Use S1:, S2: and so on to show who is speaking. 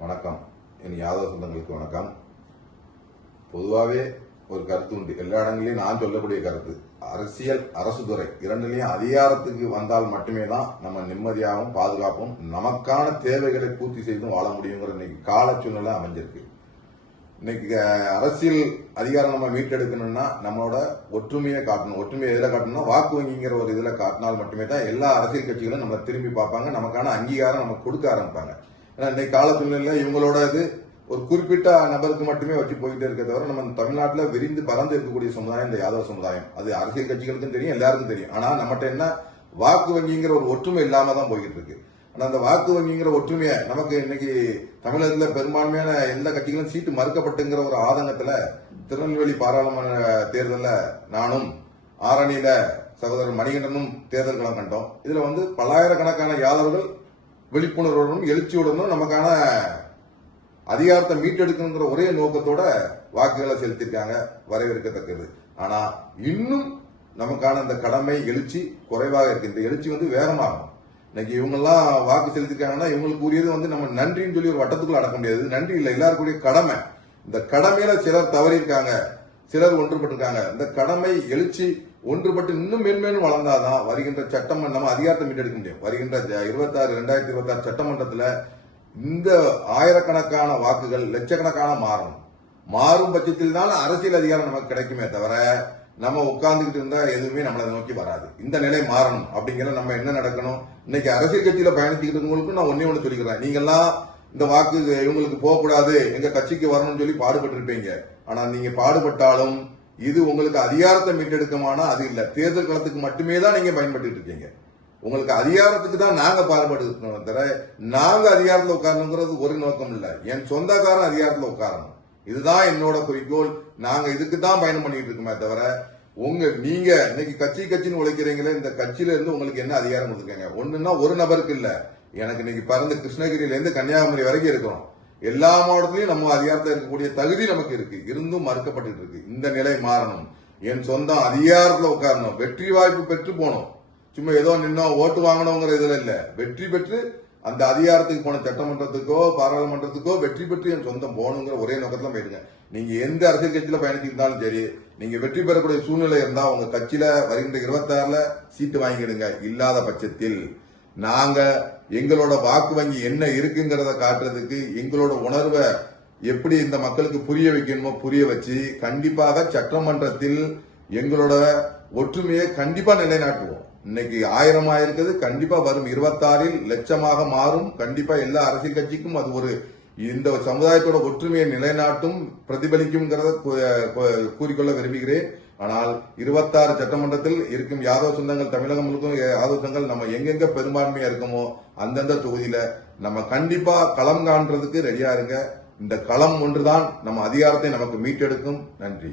S1: வணக்கம். என் யாதவ சொந்தங்களுக்கு வணக்கம். பொதுவாகவே ஒரு கருத்து உண்டு. எல்லா இடங்களையும் நான் சொல்லக்கூடிய கருத்து. அரசியல் அரசு துறை இரண்டுலையும் அதிகாரத்துக்கு வந்தால் மட்டுமே தான் நம்ம நிம்மதியாகவும் பாதுகாப்பும் நமக்கான தேவைகளை பூர்த்தி செய்தும் வாழ முடியுங்கிற இன்னைக்கு கால சூழ்நிலை அமைஞ்சிருக்கு. இன்னைக்கு அரசியல் அதிகாரம் நம்ம மீட்டெடுக்கணும்னா நம்மளோட ஒற்றுமையை காட்டணும். ஒற்றுமையை எதில் காட்டணும்னா வாக்கு வங்கிங்கிற ஒரு இதில் காட்டினால் மட்டுமே தான் எல்லா அரசியல் கட்சிகளும் நம்ம திரும்பி பார்ப்பாங்க. நமக்கான அங்கீகாரம் நம்ம கொடுக்க ஆரம்பிப்பாங்க. ஏன்னா இன்னைக்கு காலத்துல இவங்களோட இது ஒரு குறிப்பிட்ட நபருக்கு மட்டுமே வச்சு போயிட்டே இருக்க தவிர நம்ம தமிழ்நாட்டில் விரிந்து பறந்து இருக்கக்கூடிய சமுதாயம் இந்த யாதவ சமுதாயம். அது அரசியல் கட்சிகளுக்கும் தெரியும் எல்லாருக்கும் தெரியும். ஆனா நம்மகிட்ட என்ன? வாக்கு வங்கிங்கிற ஒரு ஒற்றுமை இல்லாம தான் போய்கிட்டு இருக்கு. ஆனா அந்த வாக்கு வங்கிங்கிற ஒற்றுமையை நமக்கு இன்னைக்கு தமிழகத்துல பெரும்பான்மையான எல்லா கட்சிகளும் சீட்டு மறுக்கப்பட்டுங்கிற ஒரு ஆதங்கத்துல திருநெல்வேலி பாராளுமன்ற தேர்தலில் நானும் ஆரணியில சகோதரர் மணிகண்டனும் தேர்தல்களை கண்டோம். இதுல வந்து பல்லாயிரக்கணக்கான யாதவர்கள் விழிப்புணர்வுடனும் எழுச்சியுடனும் நமக்கான அதிகாரத்தை மீட்டெடுக்கணுங்கிற ஒரே நோக்கத்தோட வாக்குகளை செலுத்திருக்காங்க வரவேற்கத்தக்கது. ஆனா இன்னும் நமக்கான இந்த கடமை எழுச்சி குறைவாக இருக்கு. இந்த எழுச்சி வந்து வேகமாகும் இன்னைக்கு இவங்கெல்லாம் வாக்கு செலுத்திருக்காங்கன்னா இவங்களுக்கு உரியது வந்து நம்ம நன்றின்னு சொல்லி ஒரு வட்டத்துக்குள்ள அடக்க முடியாது. நன்றி இல்லை எல்லாருக்குரிய கடமை. இந்த கடமையில சிலர் தவறியிருக்காங்க. சிலர் ஒன்றுபட்டிருக்காங்க. இந்த கடமை எழுச்சி ஒன்றுபட்டு இன்னும் மேன்மேலும் வளர்ந்தாதான் வருகின்ற சட்டம் நம்ம அதிகாரத்தை மீட்டெடுக்க முடியும். வருகின்ற இருபத்தாறு இரண்டாயிரத்தி இருபத்தாறு சட்டமன்றத்தில் இந்த ஆயிரக்கணக்கான வாக்குகள் லட்சக்கணக்கான மாறும். மாறும் பட்சத்தில் தான் அரசியல் அதிகாரம் நமக்கு கிடைக்குமே தவிர நம்ம உட்கார்ந்துகிட்டு இருந்தா எதுவுமே நம்மளை நோக்கி வராது. இந்த நிலை மாறணும் அப்படிங்கிற நம்ம என்ன நடக்கணும்? இன்னைக்கு அரசியல் கட்சியில பயணிச்சுக்கிட்டு இருக்கவங்களுக்கும் நான் ஒன்னே ஒன்று சொல்லிக்கிறேன். நீங்கெல்லாம் இந்த வாக்கு இவங்களுக்கு போகக்கூடாது எங்க கட்சிக்கு வரணும்னு சொல்லி பாடுபட்டு இருப்பீங்க ஆனா நீங்க பாடுபட்டாலும் இது உங்களுக்கு அதிகாரத்தை மீட்டெடுக்கமானா அது இல்ல. தேர்தல் களத்துக்கு மட்டுமே தான் நீங்க பயன்பட்டு இருக்கீங்க உங்களுக்கு அதிகாரத்துக்கு தான் நாங்க பாடுபட்டு தவிர நாங்க அதிகாரத்தில் உட்காரணுங்கிறது ஒரு நோக்கம் இல்ல. என் சொந்தக்காரன் அதிகாரத்தில் உட்காரணும். இதுதான் என்னோட குறிக்கோள். நாங்க இதுக்கு தான் பயணம் பண்ணிட்டு இருக்கோமே தவிர உங்க நீங்க இன்னைக்கு கட்சி கட்சின்னு உழைக்கிறீங்களே இந்த கட்சியில இருந்து உங்களுக்கு என்ன அதிகாரம் கொடுத்துருக்காங்க ஒண்ணுன்னா ஒரு நபருக்கு இல்லை. எனக்கு இன்னைக்கு பறந்து கிருஷ்ணகிரியில இருந்து கன்னியாகுமரி வரைக்கும் இருக்கிறோம் எல்லா மாவட்டத்திலையும் நம்ம அதிகாரத்தில் இருக்கக்கூடிய தகுதி நமக்கு இருக்கு. இருந்தும் மறுக்கப்பட்டு இருக்கு. இந்த நிலை மாறணும். என் சொந்தம் அதிகாரத்தில் உட்காரணும். வெற்றி வாய்ப்பு பெற்று போகணும். சும்மா ஏதோ நின்னோம் ஓட்டு வாங்கணுங்கிற இதுல இல்ல. வெற்றி பெற்று அந்த அதிகாரத்துக்கு போன சட்டமன்றத்துக்கோ பாராளுமன்றத்துக்கோ வெற்றி பெற்று என் சொந்தம் போகணுங்கிற ஒரே நோக்கத்துல போயிடுங்க. நீங்க எந்த அரசியல் கட்சியில பயணிச்சிருந்தாலும் சரி நீங்க வெற்றி பெறக்கூடிய சூழ்நிலை இருந்தா உங்க கட்சியில வருகின்ற இருபத்தாறுல சீட்டு வாங்கிடுங்க. இல்லாத பட்சத்தில் நாங்க எங்களோட வாக்கு வங்கி என்ன இருக்குங்கிறத காட்டுறதுக்கு எங்களோட உணர்வை எப்படி இந்த மக்களுக்கு புரிய வைக்கணுமோ புரிய வச்சு கண்டிப்பாக சட்டமன்றத்தில் எங்களோட ஒற்றுமையை கண்டிப்பா நிலைநாட்டுவோம். இன்னைக்கு ஆயிரமா இருக்குது கண்டிப்பா வரும். இருபத்தாறில் லட்சமாக மாறும். கண்டிப்பா எல்லா அரசியல் கட்சிக்கும் அது ஒரு இந்த சமுதாயத்தோட ஒற்றுமையை நிலைநாட்டும் பிரதிபலிக்கும் கூறிக்கொள்ள விரும்புகிறேன். ஆனால் இருபத்தாறு சட்டமன்றத்தில் இருக்கும் யாதவ சொந்தங்கள் தமிழகம் முழுக்கும் யாதவ சொந்தங்கள் நம்ம எங்கெங்க பெரும்பான்மையா இருக்கோமோ அந்தந்த தொகுதியில நம்ம கண்டிப்பா களம் காண்றதுக்கு ரெடியா இருங்க. இந்த களம் ஒன்றுதான் நம்ம அதிகாரத்தை நமக்கு மீட்டெடுக்கும். நன்றி.